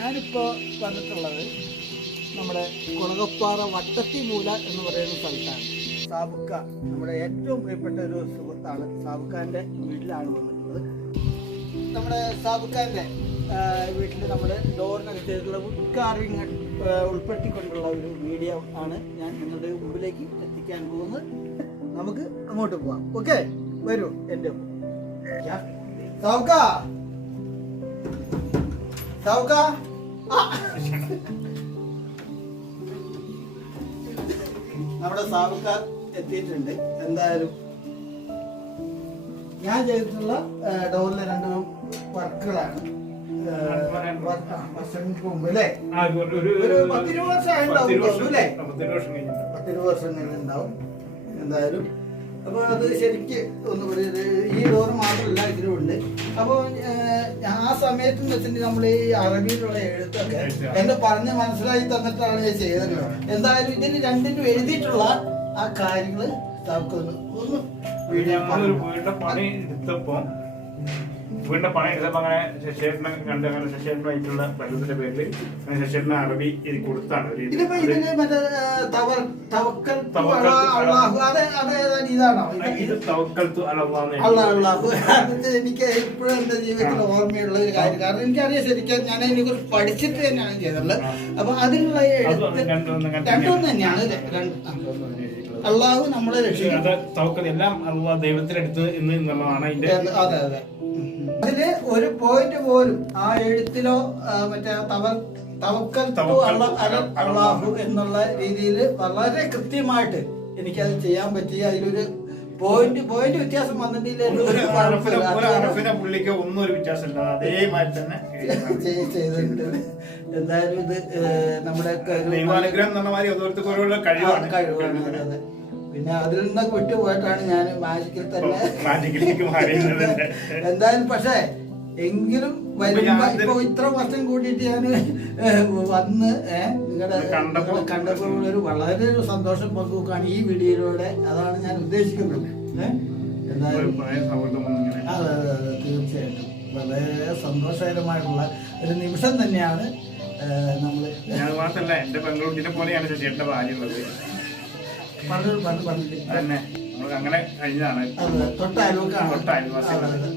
ഞാനിപ്പോൾ വന്നിട്ടുള്ളത് നമ്മുടെ കുളകപ്പാറ വട്ടത്തിമൂല എന്ന് പറയുന്ന സ്ഥലത്താണ്. സാബുക്ക നമ്മുടെ ഏറ്റവും പ്രിയപ്പെട്ട ഒരു സുഹൃത്താണ്. സാബുക്കാൻ്റെ വീട്ടിലാണ് വന്നിട്ടുള്ളത്. നമ്മുടെ സാബുക്കാൻ്റെ വീട്ടിൽ നമ്മൾ ഡോറിനകത്തേക്കുള്ള വുഡ് കാർവിങ് ഉൾപ്പെടുത്തിക്കൊണ്ടുള്ള ഒരു വീഡിയോ ആണ് ഞാൻ നിങ്ങളുടെ മുമ്പിലേക്ക് എത്തിക്കാൻ പോകുന്നത്. നമുക്ക് അങ്ങോട്ട് പോവാം. ഓക്കെ, വരൂ എൻ്റെ സാബുക്ക. സാബുക്ക, നമ്മുടെ സാബുക്ക എത്തിയിട്ടുണ്ട്. എന്തായാലും ഞാൻ ചെയ്തിട്ടുള്ള ഡോറിലെ രണ്ട് വർക്കുകളാണ്. വർഷങ്ങൾക്ക് മുമ്പ് അല്ലേ, ഒരു 10-20 വർഷം അല്ലേ, 10-20 വർഷങ്ങളിൽ ഉണ്ടാവും എന്തായാലും. അപ്പോൾ അത് ശരിക്ക് ഒന്ന് പറയുന്നത് ഈ ഡോറ് മാത്രമല്ല ഇതിലുണ്ട്. അപ്പോൾ ആ സമയത്ത് എന്ന് വെച്ചിട്ടുണ്ടെങ്കിൽ നമ്മൾ ഈ അറബിയിലുള്ള എഴുത്തൊക്കെ എന്നെ പറഞ്ഞ് മനസ്സിലാക്കി തന്നിട്ടാണ് ഞാൻ ചെയ്തല്ലോ. എന്തായാലും ഇതിന് രണ്ടിനും എഴുതിയിട്ടുള്ള ആ കാര്യങ്ങൾ ഒന്ന് വീടിന്റെ പണി എടുത്തപ്പോ അങ്ങനെ ശശിയേട്ടനെ കണ്ട് അങ്ങനെ ശശിയേട്ടനായിട്ടുള്ള ബന്ധത്തിന്റെ പേരിൽ ശശിയേട്ടനെ അറബി ഇത് കൊടുത്താണ്. എനിക്ക് ഇപ്പോഴും എന്റെ ജീവിതത്തിൽ ഓർമ്മയുള്ള ഒരു കാര്യം. കാരണം എനിക്കറിയാം ശരിക്കും ഞാൻ അതിനെക്കുറിച്ച് പഠിച്ചിട്ട് തന്നെയാണ് ചെയ്തിട്ടുള്ളത്. അപ്പൊ അതിനുള്ള രണ്ടൊന്നും തന്നെയാണ്. അള്ളാഹു നമ്മളെ രക്ഷിക്കും. എല്ലാം അള്ളാഹ് ദൈവത്തിലെടുത്ത് എന്നുള്ളതാണ് അതിന്റെ. അതെ അതെ. അതില് ഒരു പോയിന്റ് പോലും ആ എഴുത്തിലോ മറ്റേ അള്ളാഹു എന്നുള്ള രീതിയിൽ വളരെ കൃത്യമായിട്ട് എനിക്കത് ചെയ്യാൻ പറ്റി. അതിലൊരു പോയിന്റ് വ്യത്യാസം വന്നിട്ടില്ല. പുള്ളിക്ക് ഒന്നും ഒരു വ്യത്യാസമില്ല, അതേമാതിരി തന്നെ ചെയ്തിട്ടുണ്ട്. എന്തായാലും ഇത് നമ്മുടെ കഴിവാണ്. പിന്നെ അതിൽ നിന്നൊക്കെ വിട്ടുപോയിട്ടാണ് ഞാൻ മാജിക്കിൽ തന്നെ എന്തായാലും. പക്ഷേ എങ്കിലും വരുമ്പോ ഇപ്പൊ ഇത്ര വർഷം കൂട്ടിയിട്ട് ഞാൻ വന്ന് നിങ്ങളുടെ കണ്ടപ്പോൾ ഒരു വളരെ ഒരു സന്തോഷം പങ്കുവെക്കാണ് ഈ വീഡിയോയിലൂടെ. അതാണ് ഞാൻ ഉദ്ദേശിക്കുന്നത്. എന്തായാലും അതെ അതെ തീർച്ചയായിട്ടും വളരെ സന്തോഷകരമായിട്ടുള്ള ഒരു നിമിഷം തന്നെയാണ്. നമ്മള് മാത്രല്ല എന്റെ പെൺകുട്ടിനെ പോലെയാണ് ചേട്ടന്റെ ഭാര്യ ഉള്ളത്. പറഞ്ഞിട്ട് അങ്ങനെ കഴിഞ്ഞതാണ്. തൊട്ടയൽവാസികളാണ്.